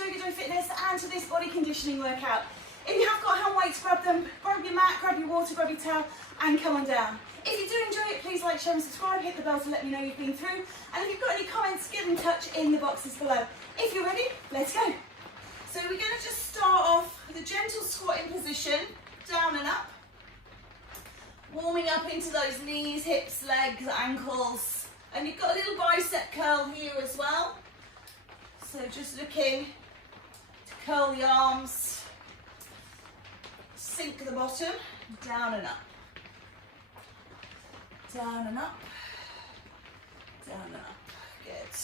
JoeGa Fitness and to this body conditioning workout. If you have got hand weights, grab them, grab your mat, grab your water, grab your towel and come on down. If you do enjoy it, please like, share and subscribe, hit the bell to let me know you've been through, and if you've got any comments, get in touch in the boxes below. If you're ready, let's go. So we're going to just start off with a gentle squatting position, down and up, warming up into those knees, hips, legs, ankles, and you've got a little bicep curl here as well. So just looking to curl the arms, sink the bottom, down and up, down and up, down and up. Good.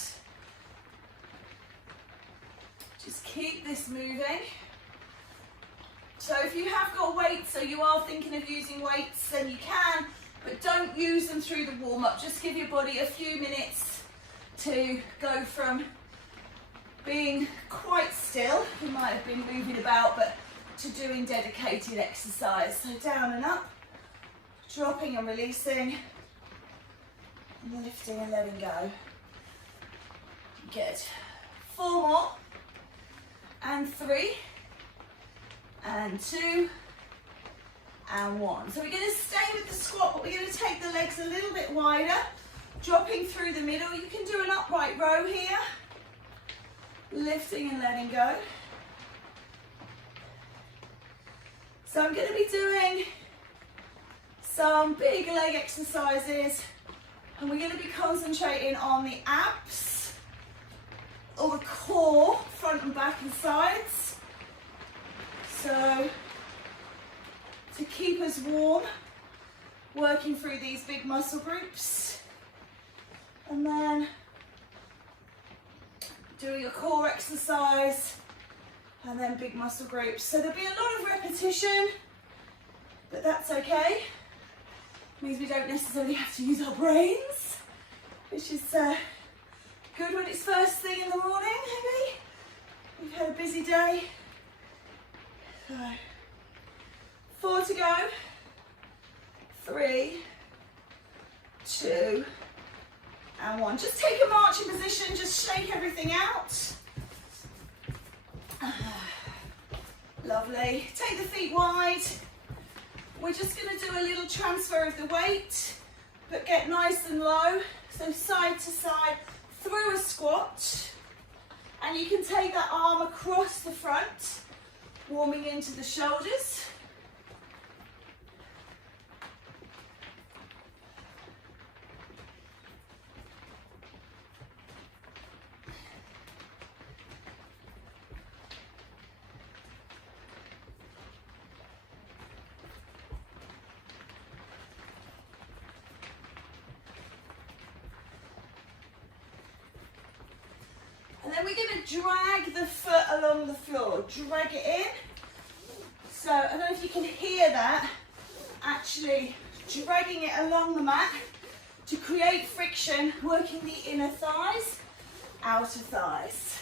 Just keep this moving. So if you have got weights, or you are thinking of using weights, then you can, but don't use them through the warm-up. Just give your body a few minutes to go from being quite still, you might have been moving about, but to doing dedicated exercise. So down and up, dropping and releasing, and lifting and letting go. Good. 4 more, and 3, and 2, and 1. So we're going to stay with the squat, but we're going to take the legs a little bit wider, dropping through the middle. You can do an upright row here, lifting and letting go. So I'm going to be doing some big leg exercises, and we're going to be concentrating on the abs, or the core, front and back and sides. So to keep us warm, working through these big muscle groups, and then doing a core exercise, and then big muscle groups. So there'll be a lot of repetition, but that's okay. It means we don't necessarily have to use our brains, which is good when it's first thing in the morning, maybe. We've had a busy day. So 4 to go. 3, 2, and 1. Just take a marching position, just shake everything out. Lovely. Take the feet wide. We're just going to do a little transfer of the weight, but get nice and low. So side to side through a squat. And you can take that arm across the front, warming into the shoulders. And then we're going to drag the foot along the floor, drag it in. So I don't know if you can hear that, actually dragging it along the mat to create friction, working the inner thighs, outer thighs.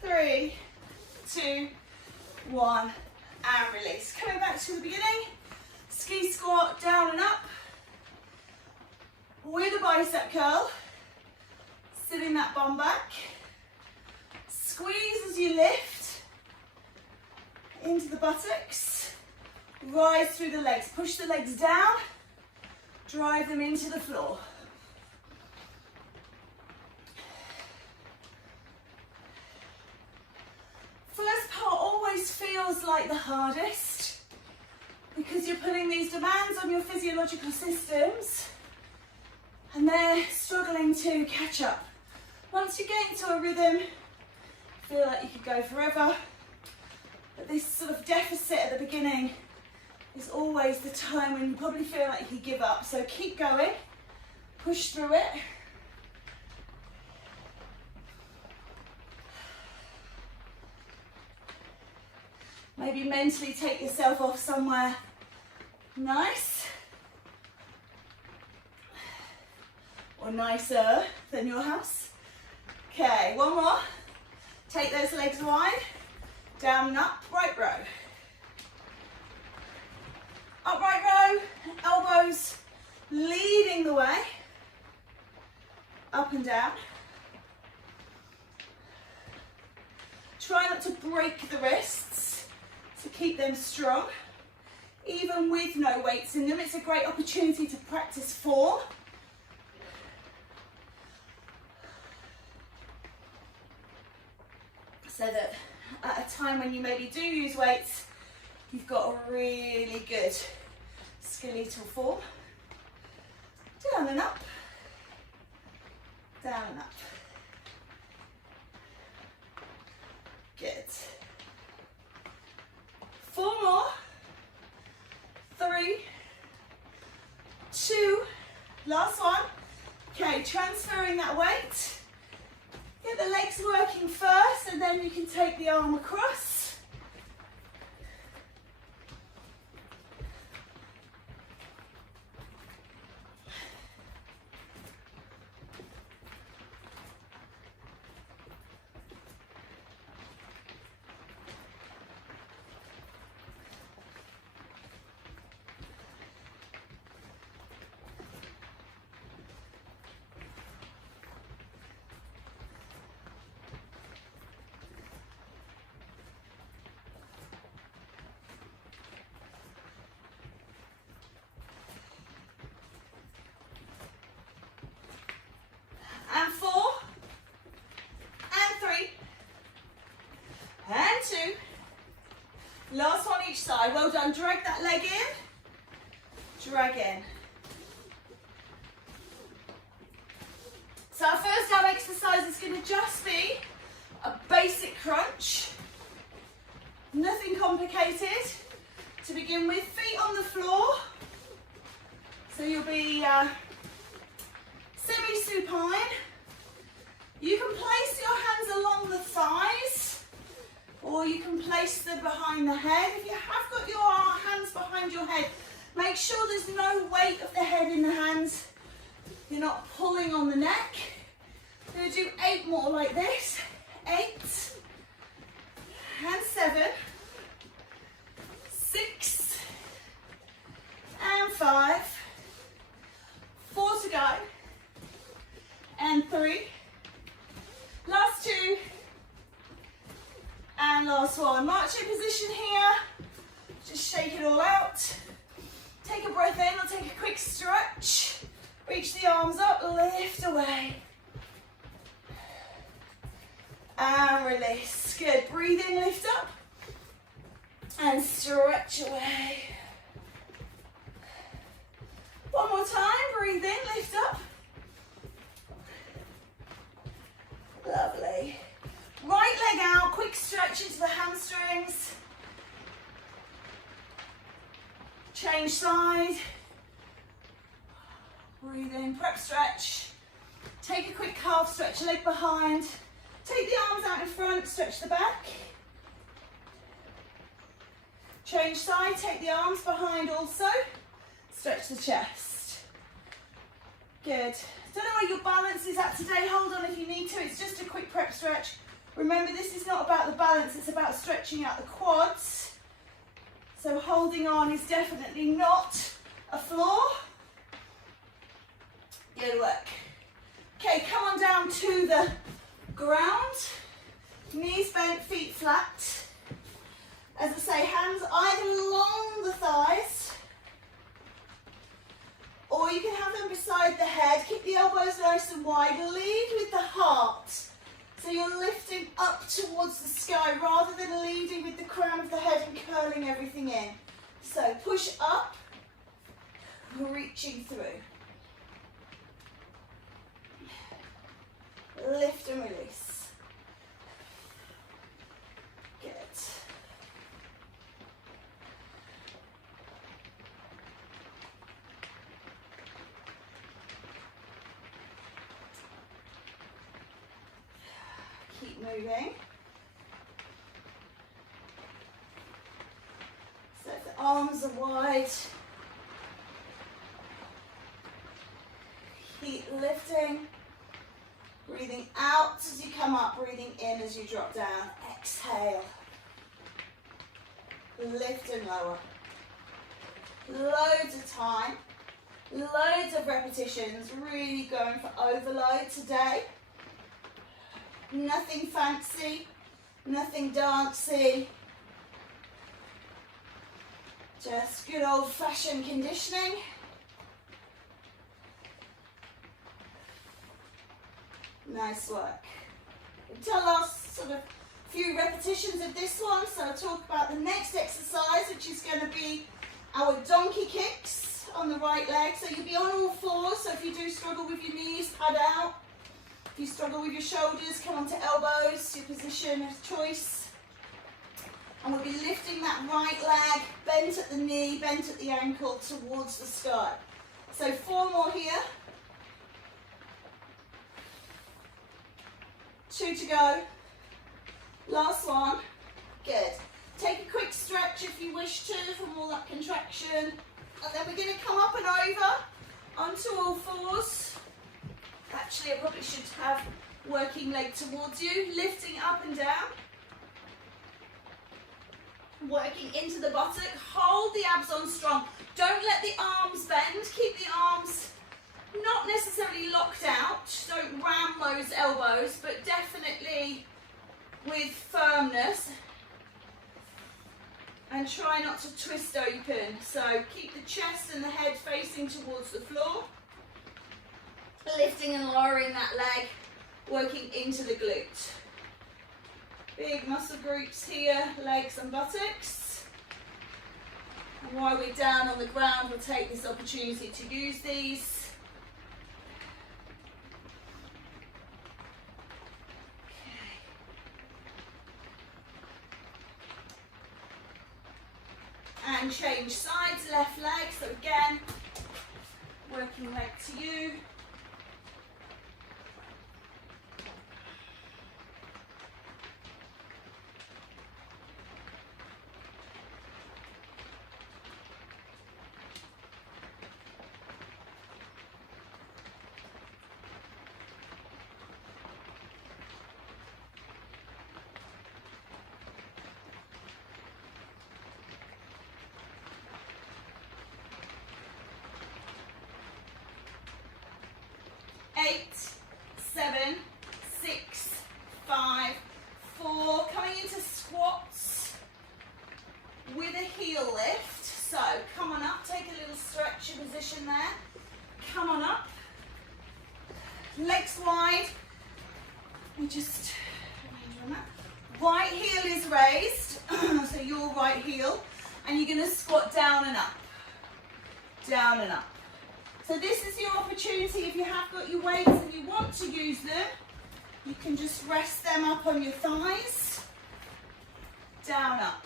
Three, 2, 1, and release. Coming back to the beginning, ski squat, down and up, with a bicep curl, sitting that bum back, squeeze as you lift into the buttocks, rise through the legs, push the legs down, drive them into the floor. First part always feels like the hardest because you're putting these demands on your physiological systems and they're struggling to catch up. Once you get into a rhythm, feel like you could go forever, but this sort of deficit at the beginning is always the time when you probably feel like you could give up. So keep going, push through it. Maybe mentally take yourself off somewhere nice or nicer than your house. Okay, one more. Take those legs wide, down and up, right row. Upright row, elbows leading the way, up and down. Try not to break the wrists, to keep them strong. Even with no weights in them, it's a great opportunity to practice form. So that at a time when you maybe do use weights, you've got a really good skeletal form. Down and up, down and up. Good. 4 more. 3, 2, last one. Okay, transferring that weight. Get the legs working first, and then you can take the arm across. And 4, and 3, and 2. Last one each side. Well done. Drag that leg in. Drag in. So our first ab exercise is going to just be a basic crunch. Nothing complicated. To begin with, feet on the floor. So you'll be semi-supine. You can place your hands along the thighs, or you can place them behind the head. If you have got your hands behind your head, make sure there's no weight of the head in the hands. You're not pulling on the neck. I'm going to do 8 more like this. 8, and 7, 6, and 5, 4 to go, and 3, last 2, and last one. Marching position here, just shake it all out. Take a breath in, or take a quick stretch. Reach the arms up, lift away. And release. Good. Breathe in, lift up. And stretch away. One more time. Breathe in, lift up. Lovely. Right leg out. Quick stretch into the hamstrings. Change side. Breathe in, prep stretch. Take a quick calf stretch, leg behind. Take the arms out in front, stretch the back. Change side, take the arms behind also. Stretch the chest. Good. Don't know where your balance is at today. Hold on if you need to. It's just a quick prep stretch. Remember, this is not about the balance, it's about stretching out the quads. So holding on is definitely not a flaw. Good work. Okay, come on down to the ground. Knees bent, feet flat. As I say, hands either along the thighs, or you can have them beside the head. Keep the elbows nice and wide. Lead with the heart. So you're lifting up towards the sky rather than leading with the crown of the head and curling everything in. So push up, reaching through. Lift and release. Good. Keep moving. Arms are wide. Keep lifting. Breathing out as you come up, breathing in as you drop down. Exhale. Lift and lower. Loads of time. Loads of repetitions. Really going for overload today. Nothing fancy. Nothing dancey. Just good old-fashioned conditioning. Nice work. Until last sort of few repetitions of this one, so I'll talk about the next exercise, which is going to be our donkey kicks on the right leg. So you'll be on all fours, so if you do struggle with your knees, pad out. If you struggle with your shoulders, come onto elbows, your position of choice. And we'll be lifting that right leg, bent at the knee, bent at the ankle, towards the sky. So 4 more here. 2 to go. Last one. Good. Take a quick stretch if you wish to from all that contraction. And then we're going to come up and over onto all fours. Actually, I probably should have working leg towards you. Lifting up and down. Working into the buttock. Hold the abs on strong. Don't let the arms bend. Keep the arms not necessarily locked out. Don't ram those elbows, but definitely with firmness. And try not to twist open. So keep the chest and the head facing towards the floor. Lifting and lowering that leg, working into the glute. Big muscle groups here, legs and buttocks. And while we're down on the ground, we'll take this opportunity to use these. And change sides, left leg. So again, working leg to you. Eight, 7, 6, 5, 4. Coming into squats with a heel lift. So come on up, take a little stretch your position there. Come on up. Legs wide. We just arrange on that. Right heel is raised, so your right heel, and you're going to squat down and up. Down and up. So this is your opportunity. If you have got your weights and you want to use them, you can just rest them up on your thighs. Down, up.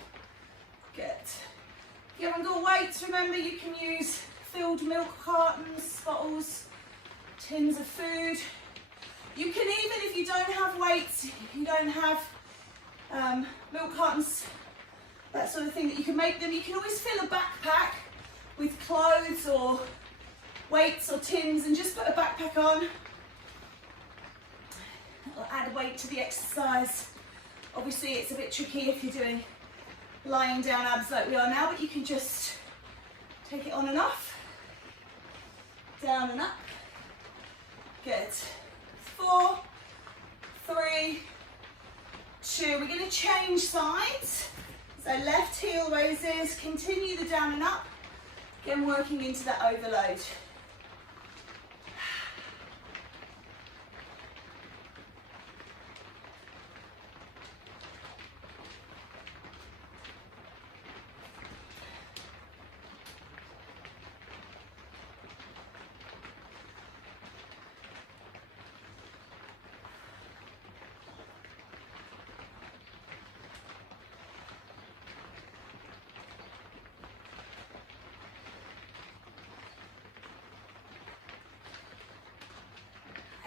Good. If you haven't got weights, remember you can use filled milk cartons, bottles, tins of food. You can even, if you don't have weights, you don't have milk cartons, that sort of thing, that you can make them. You can always fill a backpack with clothes or weights or tins and just put a backpack on. It'll add weight to the exercise. Obviously it's a bit tricky if you're doing lying down abs like we are now, but you can just take it on and off. Down and up. Good. 4, 3, 2. We're going to change sides. So left heel raises, continue the down and up. Again, working into that overload.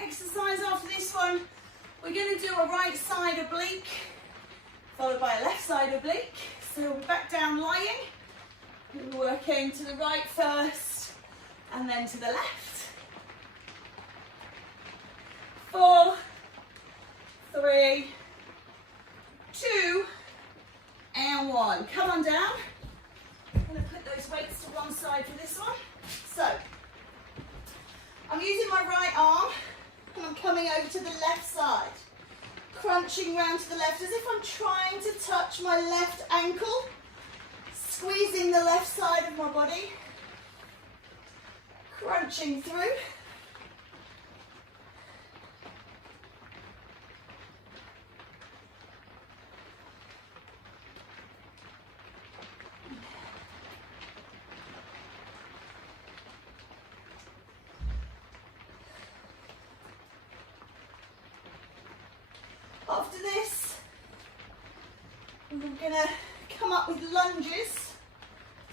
Exercise after this one, we're going to do a right side oblique followed by a left side oblique. So we're back down lying, We're working to the right first and then to the left. 4, 3, 2, and 1. Come on down. I'm going to put those weights to one side for this one. So, I'm using my right arm and I'm coming over to the left side. Crunching round to the left as if I'm trying to touch my left ankle. Squeezing the left side of my body. Crunching through. After this, we're going to come up with lunges.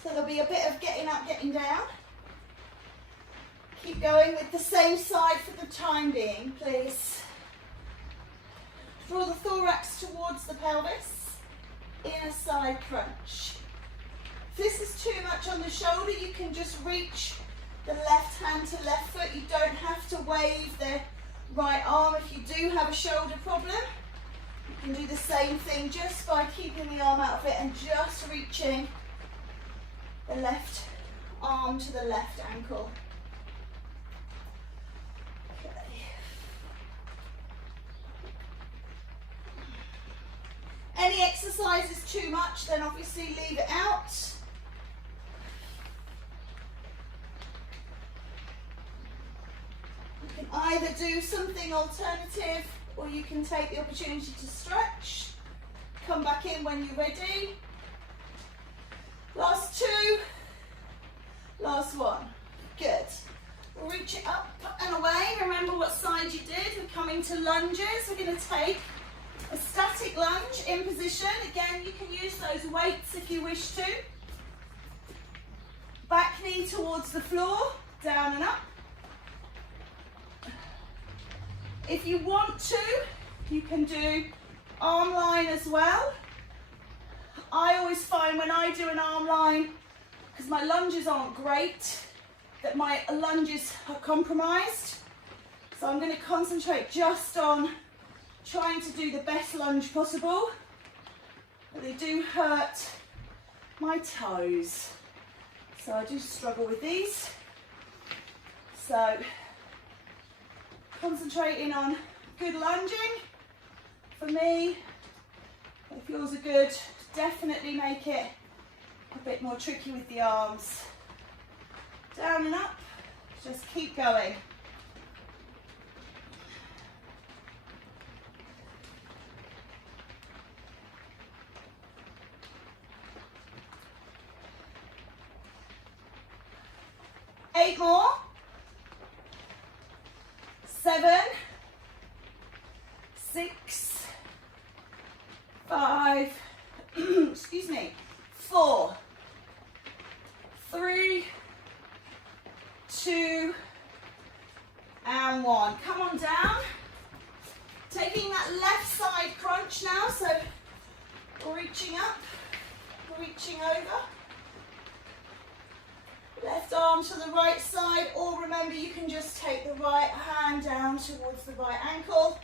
So there'll be a bit of getting up, getting down. Keep going with the same side for the time being, please. Draw the thorax towards the pelvis. Inner side crunch. If this is too much on the shoulder, you can just reach the left hand to left foot. You don't have to wave the right arm if you do have a shoulder problem. You can do the same thing just by keeping the arm out of it and just reaching the left arm to the left ankle. Okay. Any exercise is too much, then obviously leave it out. You can either do something alternative or you can take the opportunity to stretch. Come back in when you're ready. Last 2, last 1. Good. We'll reach it up and away. Remember what side you did. We're coming to lunges. We're going to take a static lunge in position. Again, you can use those weights if you wish to. Back knee towards the floor, down and up. If you want to, you can do arm line as well. I always find when I do an arm line, because my lunges aren't great, that my lunges are compromised. So I'm going to concentrate just on trying to do the best lunge possible. But they do hurt my toes. So I do struggle with these. So concentrating on good lunging. For me, if yours are good, definitely make it a bit more tricky with the arms. Down and up, just keep going. Eight more. 7, 6, 5, excuse me, 4, 3, 2, and 1. Come on down. Taking that left side crunch now, so reaching up, reaching over. Left arm to the right side, or remember you can just take the right hand down towards the right ankle.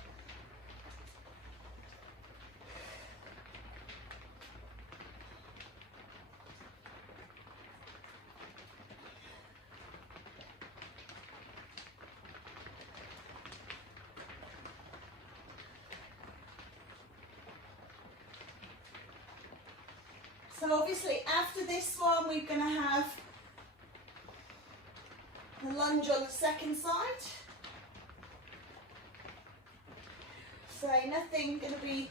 So obviously after this one we're going to have the lunge on the second side. So nothing going to be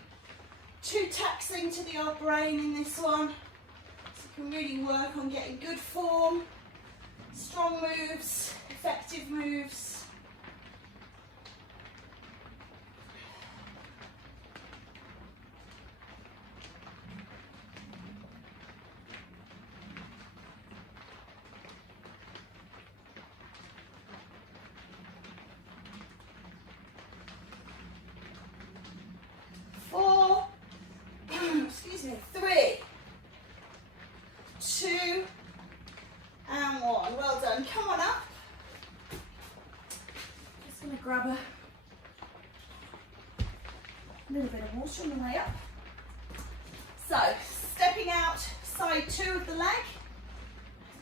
too taxing to the brain in this one. So you can really work on getting good form, strong moves, effective moves. water on the way up. So, stepping out, side 2 of the leg,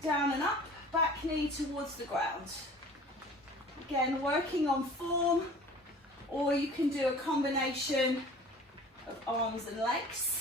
down and up, back knee towards the ground. Again, working on form, or you can do a combination of arms and legs.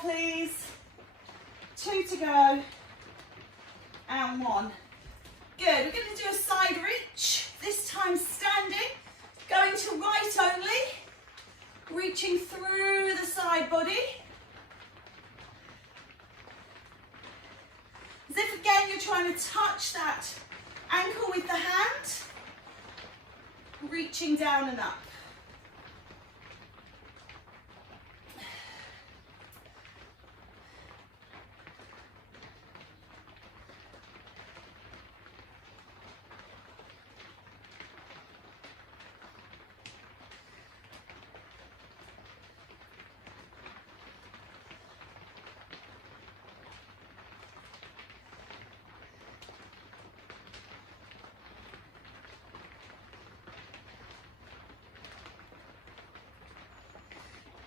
Please. 2 to go. And 1. Good. We're going to do a side reach. This time standing. Going to right only. Reaching through the side body. As if again you're trying to touch that ankle with the hand. Reaching down and up.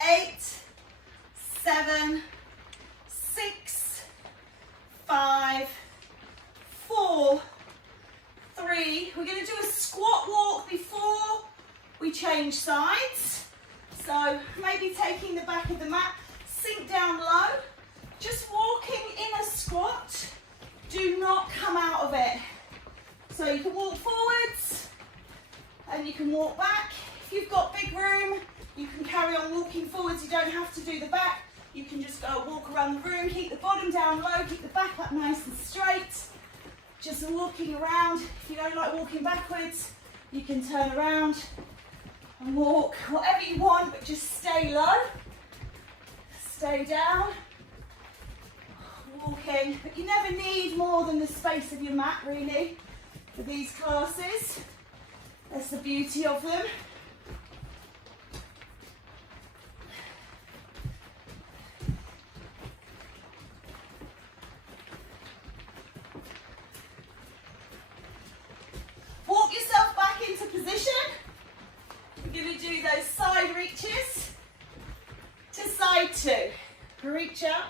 Eight, 7, 6, 5, 4, 3. We're going to do a squat walk before we change sides. So maybe taking the back of the mat, sink down low, just walking in a squat. Do not come out of it. So you can walk forwards and you can walk back. If you've got big room, you can carry on walking forwards, you don't have to do the back. You can just go walk around the room, keep the bottom down low, keep the back up nice and straight. Just walking around. If you don't like walking backwards, you can turn around and walk whatever you want, but just stay low. Stay down. Walking, but you never need more than the space of your mat really for these classes. That's the beauty of them. Reach out.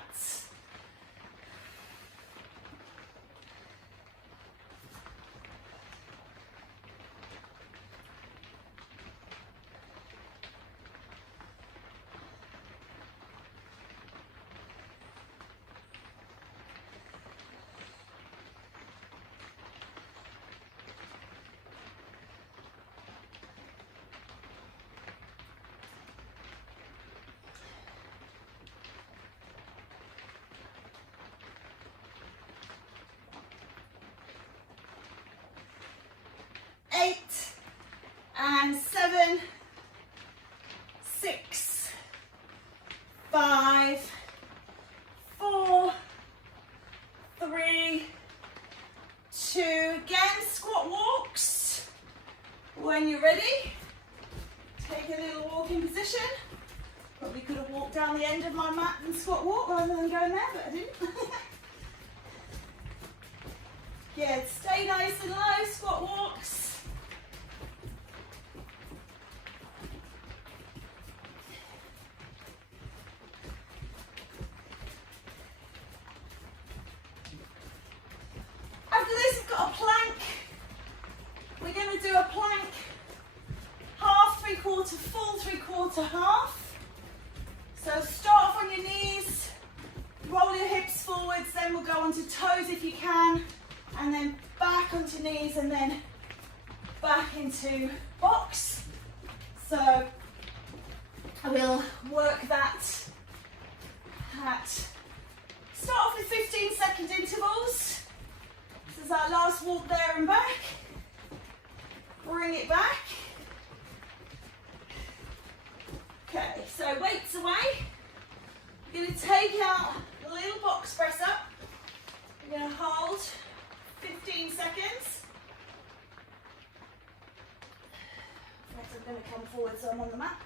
And 7, 6, 5, 4, 3, 2. Again, squat walks. When you're ready, take a little walking position. Probably could have walked down the end of my mat and squat walk rather than going there, but I didn't. Good. Stay nice and low, squat walks. Full 3/4 half. So start off on your knees, roll your hips forwards, then we'll go onto toes if you can, and then back onto knees and then back into box. So I will work that start off with 15-second intervals. This is our last walk there and back. Bring it back. Okay, so weights away. You're going to take out a little box press up. You're going to hold 15 seconds. Next, I'm going to come forward so I'm on the mat.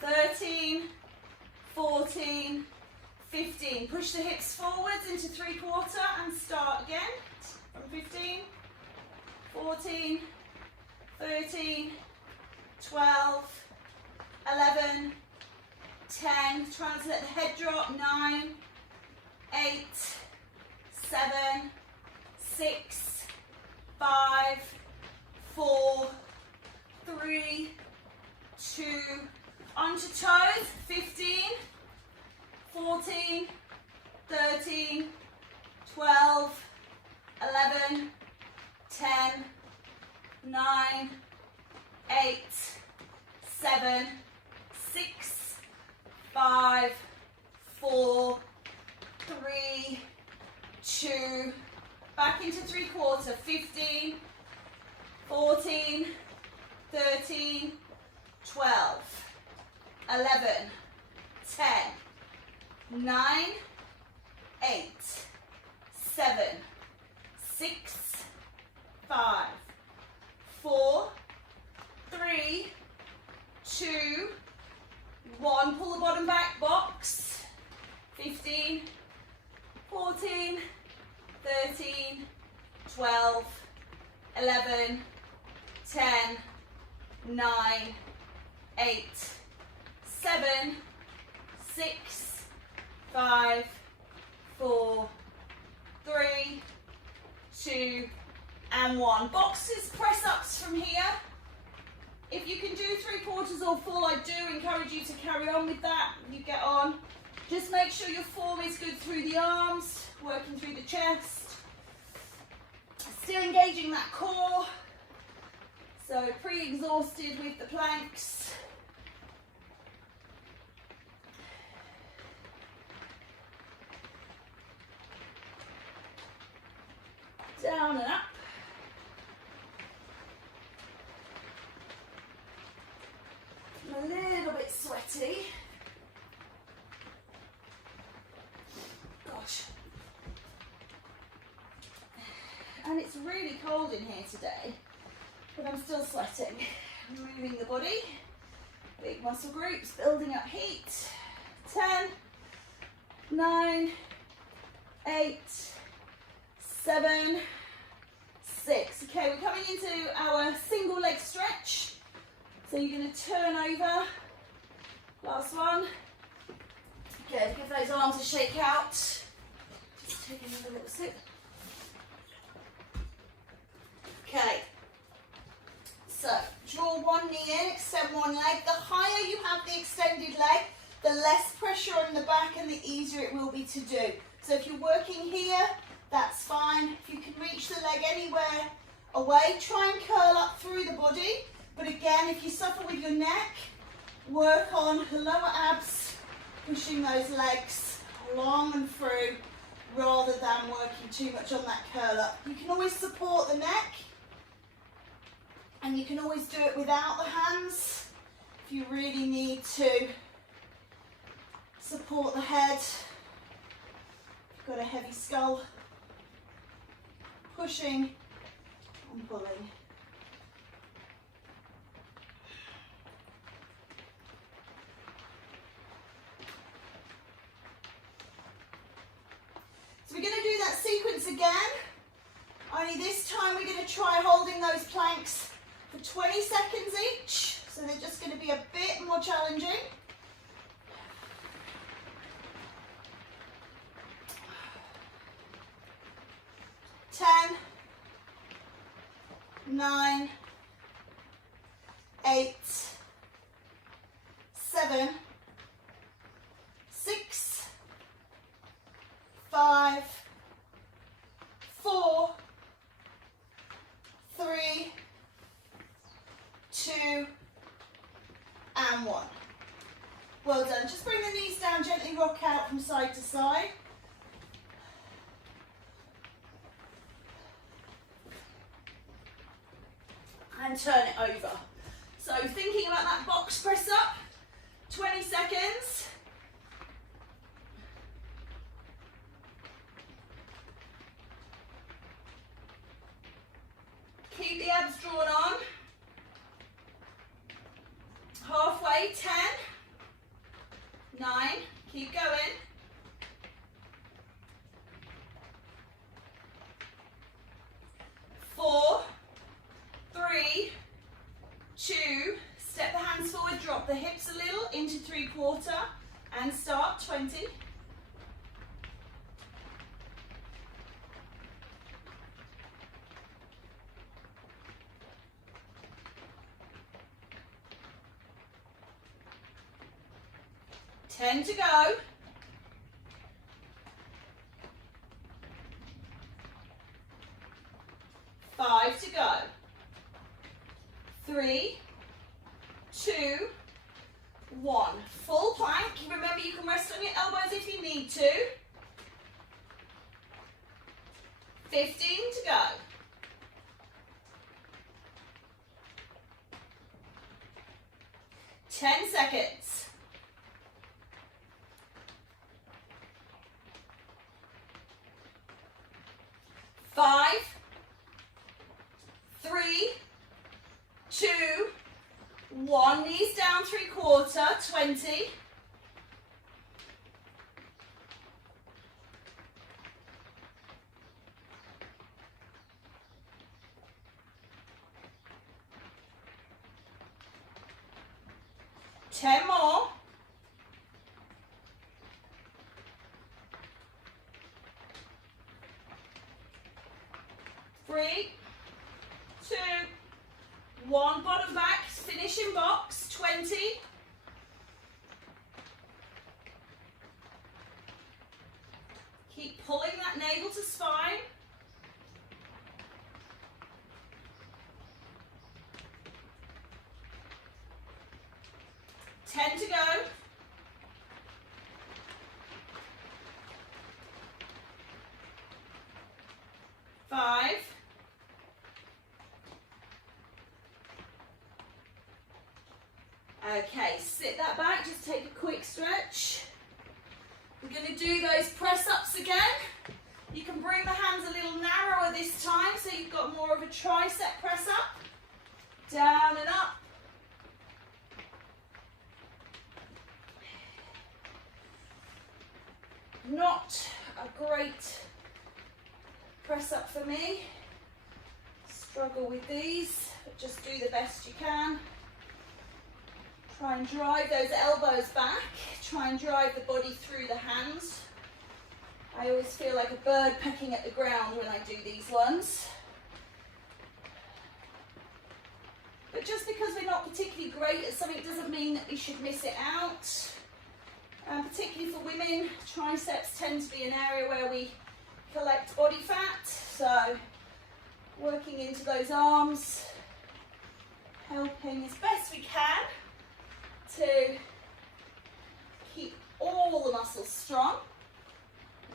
"13, 14, 15. Push the hips forwards into 3/4 and start again from 15, 14, 13, 12, 11, 10. Try not to let the head drop. 9, 8, 7, 6, 5, 4, 3, 2. Onto toes. 15, 14, 13, 12, 11, 10, 9, 8, 7, 6, 5, 4, 3, 2. Back into 3/4. 15, 14, 13, 12, 11, 10, 9, 8, 7, 6, 5, 4, 3, 2, 1. Pull the bottom back, box. 15, 14, 13, 12, 11, 10, 9, 8, 7, 6, 5, 4, 3, 2, and 1. Boxes, press ups from here. If you can do 3/4 or full, I do encourage you to carry on with that. You get on. Just make sure your form is good through the arms, working through the chest. Still engaging that core. So pre-exhausted with the planks. Down and up. I'm a little bit sweaty. Gosh. And it's really cold in here today, but I'm still sweating. Moving the body. Big muscle groups, building up heat. 10, 9, 8, 7, 6. Okay, we're coming into our single leg stretch. So you're going to turn over. Last one. Okay, give those arms a shake out. Just take another little sip. Okay. So draw one knee in, extend one leg. The higher you have the extended leg, the less pressure on the back and the easier it will be to do. So if you're working here, that's fine. If you can reach the leg anywhere away, try and curl up through the body. But again, if you suffer with your neck, work on the lower abs, pushing those legs along and through rather than working too much on that curl up. You can always support the neck, and you can always do it without the hands if you really need to support the head. If you've got a heavy skull, pushing and pulling. So we're going to do that sequence again, only this time we're going to try holding those planks for 20 seconds each, so they're just going to be a bit more challenging. 10, 9, 8, 7, 6, 5, 4, 3, 2, and 1. Well done. Just bring the knees down, gently rock out from side to side. and turn it over. So thinking about that box press up, 20 seconds. Keep the abs drawn on. Halfway, 10, 9, keep going. 4, 3, 2, step the hands forward, drop the hips a little into 3/4 and start, 20. Ten to go. 5 to go. 3, 2, 1. Full plank. Remember, you can rest on your elbows if you need to. 15 to go. 10 seconds. 5, 3, 2, 1. Knees down 3/4, 20. 10 more. 3, 2, 1. Bottom back, finishing box, 20. Keep pulling that navel to spine. 10 to go. 5. 5. Okay, sit that back, just take a quick stretch. We're going to do those press-ups again. You can bring the hands a little narrower this time so you've got more of a tricep press-up. Down and up. Not a great press-up for me. Struggle with these, but just do the best you can. Try and drive those elbows back. Try and drive the body through the hands. I always feel like a bird pecking at the ground when I do these ones. But just because we're not particularly great at something doesn't mean that we should miss it out. Particularly for women, triceps tend to be an area where we collect body fat. So working into those arms, helping as best we can to keep all the muscles strong.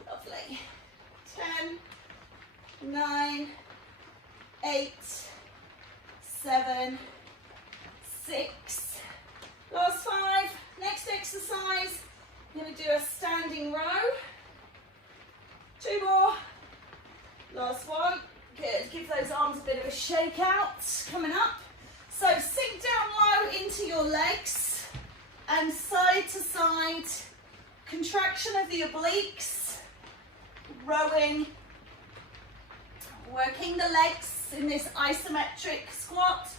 Lovely. 10, 9, 8, 7, 6. Last 5. Next exercise, I'm going to do a standing row. 2 more. Last one. Good. Give those arms a bit of a shake out. Coming up. So sink down low into your legs and side to side contraction of the obliques. Rowing. Working the legs in this isometric squat.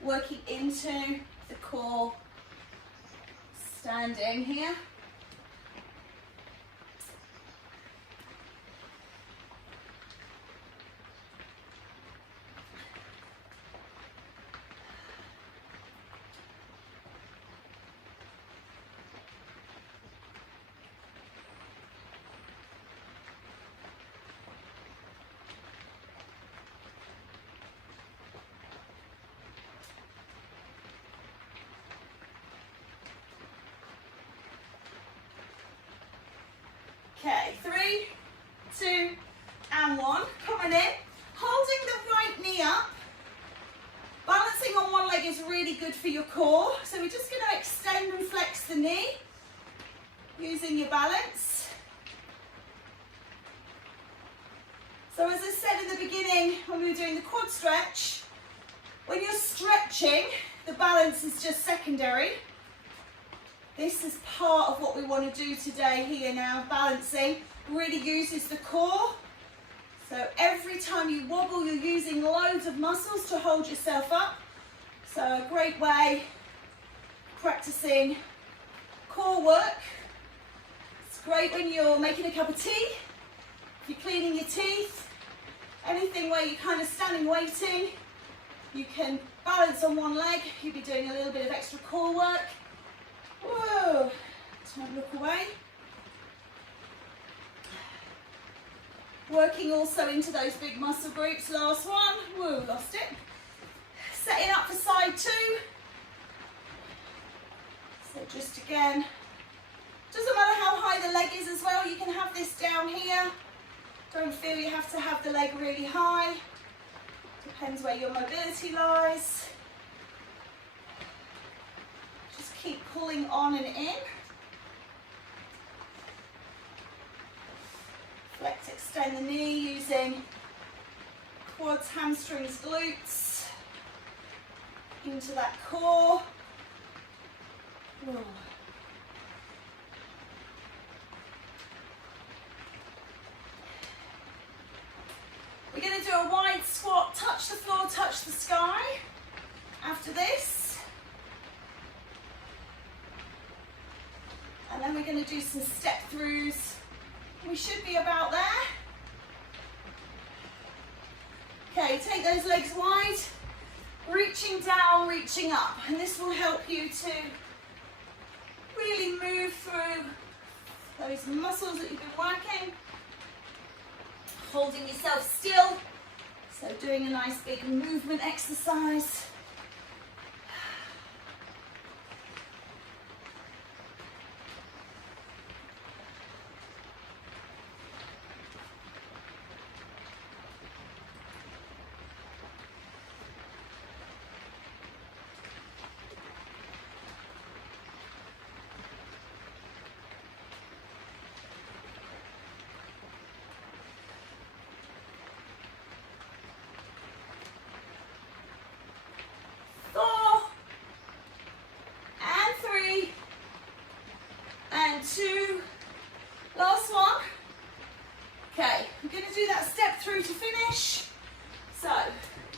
Working into the core. Standing here. Okay, 3, 2, and 1. Coming in, holding the right knee up, balance is really good for your core. So we're just going to extend and flex the knee using your balance. So as I said in the beginning when we were doing the quad stretch, when you're stretching, the balance is just secondary. This is part of what we want to do today here now. Balancing really uses the core. So every time you wobble, you're using loads of muscles to hold yourself up. So a great way practicing core work. It's great when you're making a cup of tea, if you're cleaning your teeth, anything where you're kind of standing waiting. You can balance on one leg, you'll be doing a little bit of extra core work. Whoa, don't look away. Working also into those big muscle groups. Last one, whoa, lost it. Setting up for side two. So just again, doesn't matter how high the leg is as well, you can have this down here. Don't feel you have to have the leg really high. Depends where your mobility lies. Just keep pulling on and in. Flex, extend the knee using quads, hamstrings, glutes into that core. Ooh. We're going to do a wide squat, touch the floor, touch the sky after this. And then we're going to do some step throughs. We should be about there. Okay, take those legs wide, reaching down, reaching up. And this will help you to really move through those muscles that you've been working. Holding yourself still, so doing a nice big movement exercise. Two, last one. Okay, we're going to do that step through to finish. So,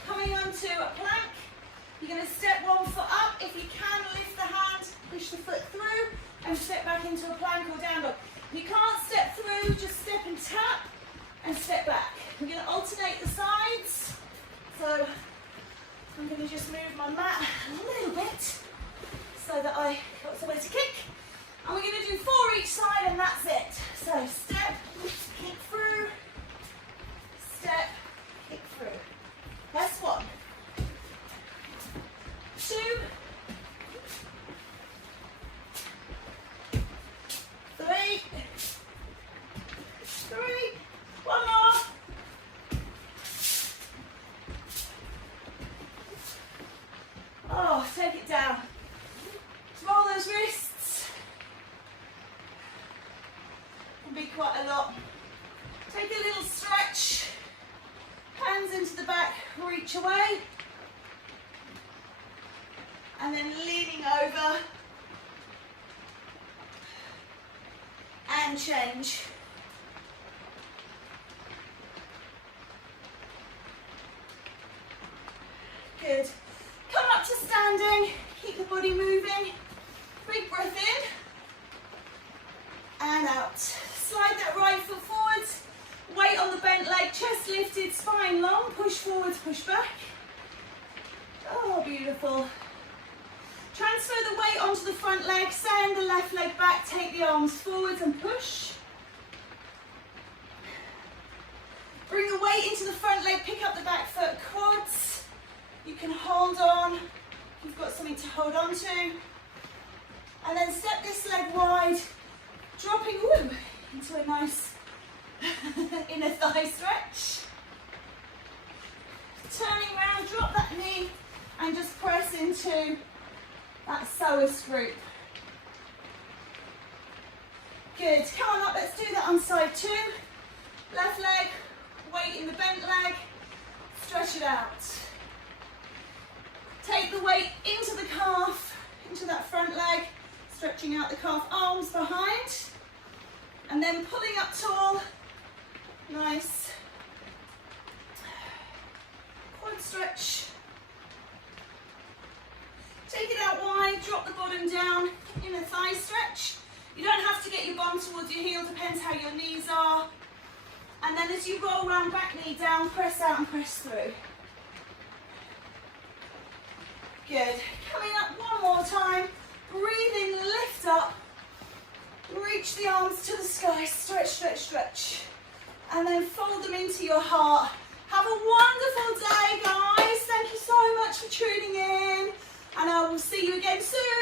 coming onto a plank, you're going to step one foot up. If you can, lift the hand, push the foot through, and step back into a plank or down dog. If you can't step through, just step and tap, and step back. We're going to alternate the sides. So, I'm going to just move my mat a little bit so that I got somewhere to kick. And we're going to do 4 each side and that's it. So step, kick through, step, kick through. That's 1, 2, 3, 1 more. Oh, take it down. Roll those wrists. Be quite a lot. Take a little stretch, hands into the back, reach away, and then leaning over and change. Good. Come up to standing, keep the body moving, big breath in and out. Slide that right foot forwards, weight on the bent leg, chest lifted, spine long, push forwards, push back. Oh, beautiful. Transfer the weight onto the front leg, send the left leg back, take the arms forwards and push. Bring the weight into the front leg, pick up the back foot, quads. You can hold on, you've got something to hold on to. And then step this leg wide, dropping into a nice inner thigh stretch. Turning round, drop that knee and just press into that soloist group. Good, come on up, let's do that on side 2. Left leg, weight in the bent leg, stretch it out. Take the weight into the calf, into that front leg, stretching out the calf, arms behind, and then pulling up tall, nice. Quad stretch. Take it out wide, drop the bottom down in a thigh stretch. You don't have to get your bum towards your heel, depends how your knees are. And then as you roll round, back knee down, press out and press through. Good. Coming up one more time. Breathe in, lift up. Reach the arms to the sky. Stretch, stretch, stretch. And then fold them into your heart. Have a wonderful day, guys. Thank you so much for tuning in. And I will see you again soon.